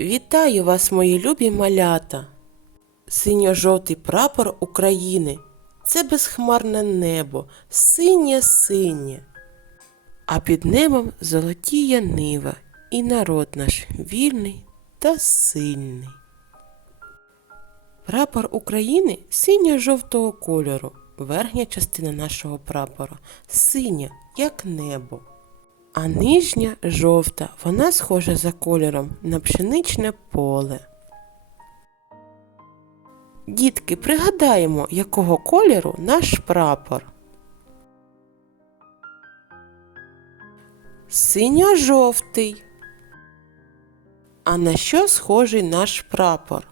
Вітаю вас, мої любі малята! Синьо-жовтий прапор України це безхмарне небо, синє синє. А під небом золотіє нива, і народ наш вільний та сильний. Прапор України синьо-жовтого кольору, верхня частина нашого прапора синя, як небо. А нижня жовта, вона схожа за кольором на пшеничне поле. Дітки, пригадаємо, якого кольору наш прапор. Синьо-жовтий. А на що схожий наш прапор?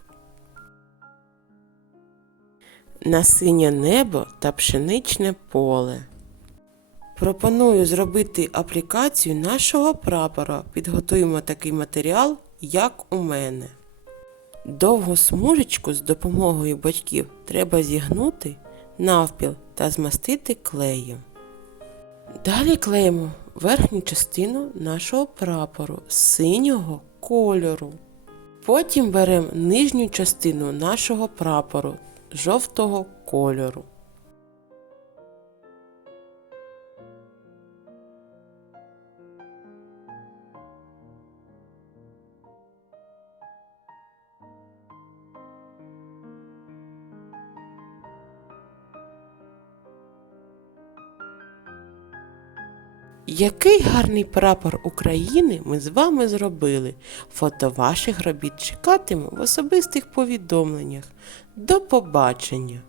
На синє небо та пшеничне поле. Пропоную зробити аплікацію нашого прапора. Підготуємо такий матеріал, як у мене. Довгу смужечку з допомогою батьків треба зігнути навпіл та змастити клеєм. Далі клеїмо верхню частину нашого прапору синього кольору. Потім беремо нижню частину нашого прапору жовтого кольору. Який гарний прапор України ми з вами зробили. Фото ваших робіт чекатиму в особистих повідомленнях. До побачення!